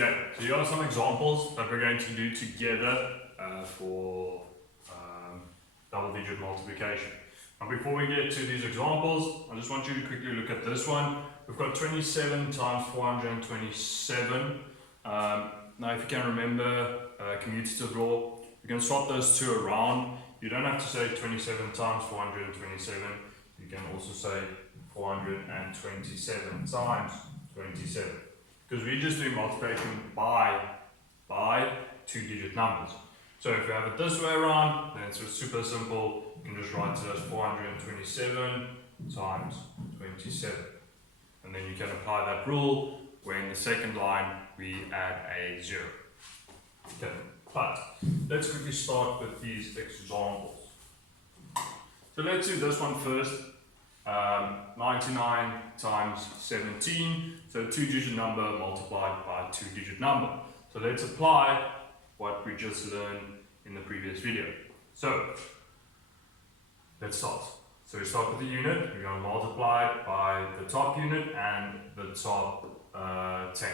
Okay, so here are some examples that we're going to do together for double-digit multiplication. Now before we get to these examples, I just want you to quickly look at this one. We've got 27 times 427. Now if you can remember commutative law, you can swap those two around. You don't have to say 27 times 427. You can also say 427 times 27. Because we're just doing multiplication by two-digit numbers. So if you have it this way around, then it's super simple. You can just write it as 427 times 27. And then you can apply that rule where in the second line we add a 0. Okay, but let's quickly start with these examples. So let's do this one first. 99 times 17, so two-digit number multiplied by two-digit number. So let's apply what we just learned in the previous video. So let's start. So we start with the unit. We're going to multiply it by the top unit and the top 10.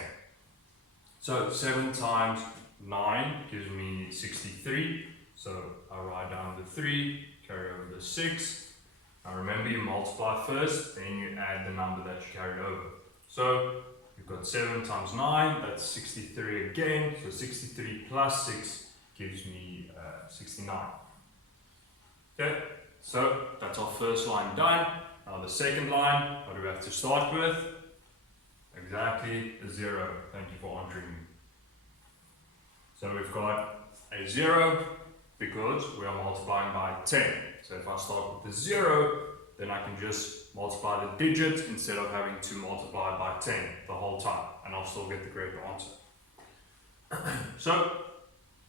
So 7 times 9 gives me 63. So I write down the 3, carry over the 6. Now remember, you multiply first, then you add the number that you carried over. So you've got 7 times 9, that's 63 again. So 63 plus 6 gives me 69. Okay, so that's our first line done. Now the second line, what do we have to start with? Exactly a 0. Thank you for answering me. So we've got a 0 because we are multiplying by 10. So if I start with the 0, then I can just multiply the digit instead of having to multiply by 10 the whole time, and I'll still get the correct answer. So,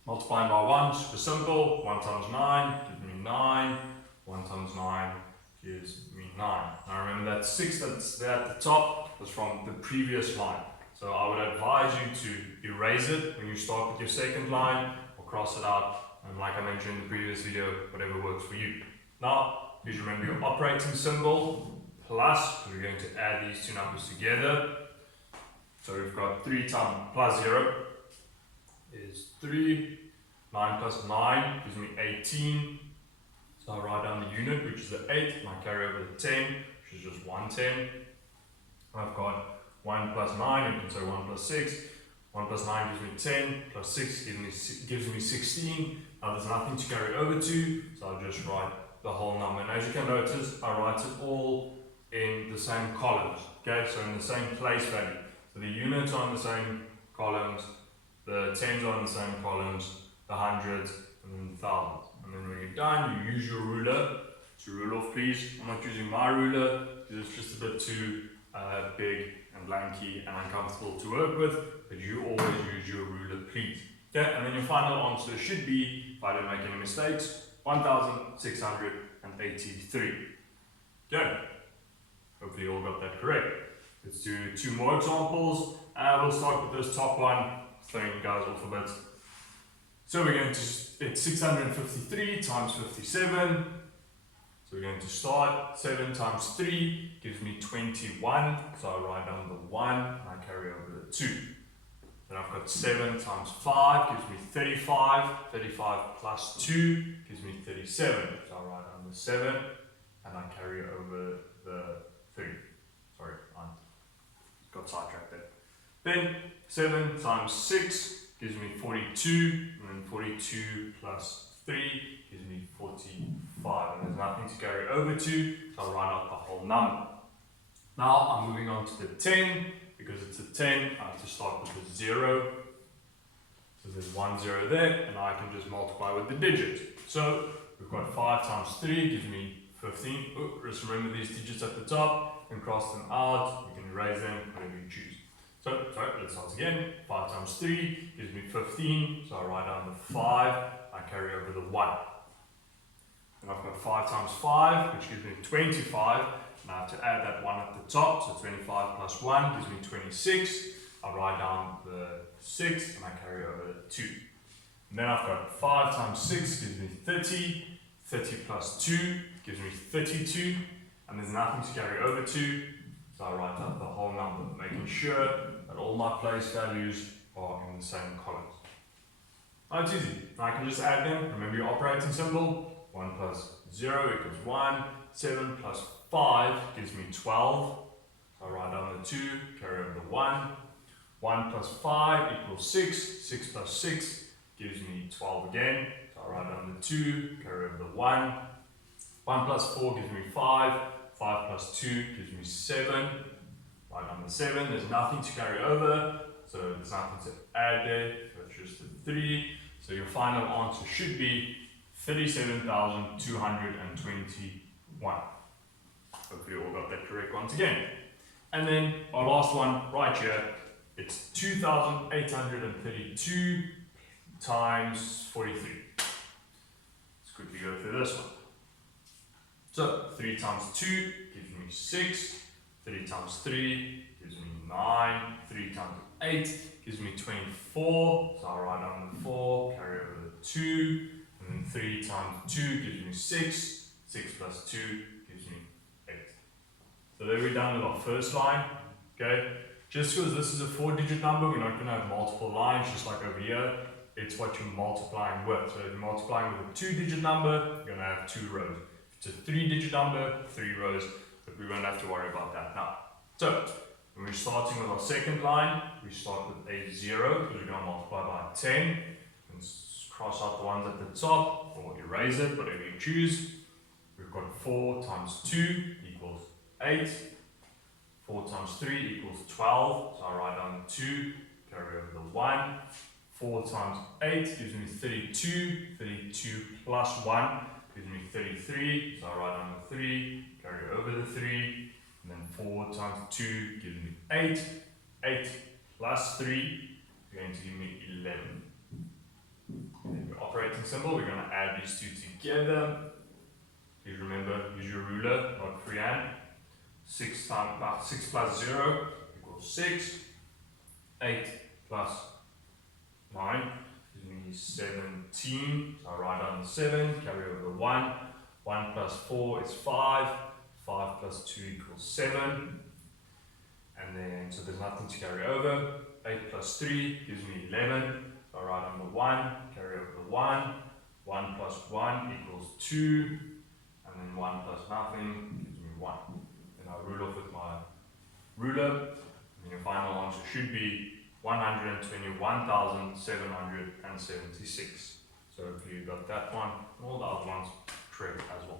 multiplying by 1, super simple. 1 times 9 gives me 9. 1 times 9 gives me 9. Now remember that 6 that's there at the top was from the previous line. So I would advise you to erase it when you start with your second line, or cross it out. And like I mentioned in the previous video, whatever works for you. Now, please remember your operating symbol, plus, because we're going to add these two numbers together. So we've got 3 times plus 0 is 3. 9 plus 9 gives me 18. So I write down the unit, which is the 8, and I carry over the 10, which is just 110. I've got 1 plus 9, you can say 1 plus 6. 1 plus 9 gives me 10, plus 6 gives me 16. Now there's nothing to carry over to, so I'll just write the whole number. And as you can notice, I write it all in the same columns, okay? So in the same place value. So the units are in the same columns, the tens are in the same columns, the hundreds, and then the thousands. And then when you're done, you use your ruler to rule off, please. I'm not using my ruler, because it's just a bit too big and blanky and uncomfortable to work with, but you always use your ruler, please. Okay, and then your final answer should be, if I don't make any mistakes, 1,683. Okay, hopefully you all got that correct. Let's do 2 more examples, and we'll start with this top one, throwing you guys off a bit. So we're going to, it's 653 times 57. So we're going to start, 7 times 3 gives me 21, so I write down the 1 and I carry over the 2. Then I've got 7 times 5 gives me 35, 35 plus 2 gives me 37, so I write down the 7 and I carry over the 3. Sorry, I got sidetracked there. Then 7 times 6 gives me 42, and then 42 plus 3 gives me 45, and there's nothing to carry over to, so I'll write out the whole number. Now I'm moving on to the 10, because it's a 10, I have to start with the 0. So there's 1 0 there, and I can just multiply with the digit. So we've got 5 times 3 gives me 15. Oh, just remember these digits at the top, and cross them out, you can erase them, whatever you choose. So, sorry, let's start again. 5 times 3 gives me 15, so I write down the 5, I carry over the 1. And I've got 5 times 5, which gives me 25. Now to add that 1 at the top, so 25 plus 1 gives me 26. I write down the 6, and I carry over the 2. And then I've got 5 times 6 gives me 30. 30 plus 2 gives me 32. And there's nothing to carry over to, so I write out the whole number, making sure that all my place values are in the same columns. Now it's easy. Now I can just add them. Remember your operating symbol. 1 plus 0 equals 1. 7 plus 5 gives me 12. So I write down the 2, carry over the 1. 1 plus 5 equals 6. 6 plus 6 gives me 12 again. So I write down the 2, carry over the 1. 1 plus 4 gives me 5. 5 plus 2 gives me 7. Write down the 7. There's nothing to carry over, so there's nothing to add there. So it's just a 3. So your final answer should be 37,221. Hopefully you all got that correct once again. And then our last one right here, it's 2,832 times 43. Let's quickly go through this one. So 3 times 2 gives me 6. 3 times 3 gives me 9. 3 times 8 gives me 24. So I'll write down the 4, carry over the 2. And then 3 times 2 gives me 6. 6 plus 2 gives me 8. So there we're done with our first line. Okay? Just because this is a 4-digit number, we're not going to have multiple lines, just like over here. It's what you're multiplying with. So if you're multiplying with a 2-digit number, you're going to have 2 rows. If it's a 3-digit number, 3 rows, but we won't have to worry about that now. So, when we're starting with our second line, we start with a 0, because we're going to multiply by 10. And cross out the ones at the top, or erase it, whatever you choose. We've got 4 times 2 equals 8. 4 times 3 equals 12, so I write down the 2, carry over the 1. 4 times 8 gives me 32, 32 plus 1 gives me 33, so I write down the 3, carry over the 3, and then 4 times 2 gives me 8, 8 plus 3 is going to give me 11. And then your operating symbol, we're going to add these two together. Please remember, use your ruler, not freehand. 6 plus 0 equals 6. 8 plus 9 gives me 17. So I write down the 7, carry over the 1. 1 plus 4 is 5. 5 plus 2 equals 7. And then, so there's nothing to carry over. 8 plus 3 gives me 11. So I write down the 1, carry over the 1. 1 plus 1 equals 2. And then 1 plus nothing gives me 1. I'll rule off with my ruler, and your final answer should be 121,776. So hopefully you got that one, and all the other ones correct as well.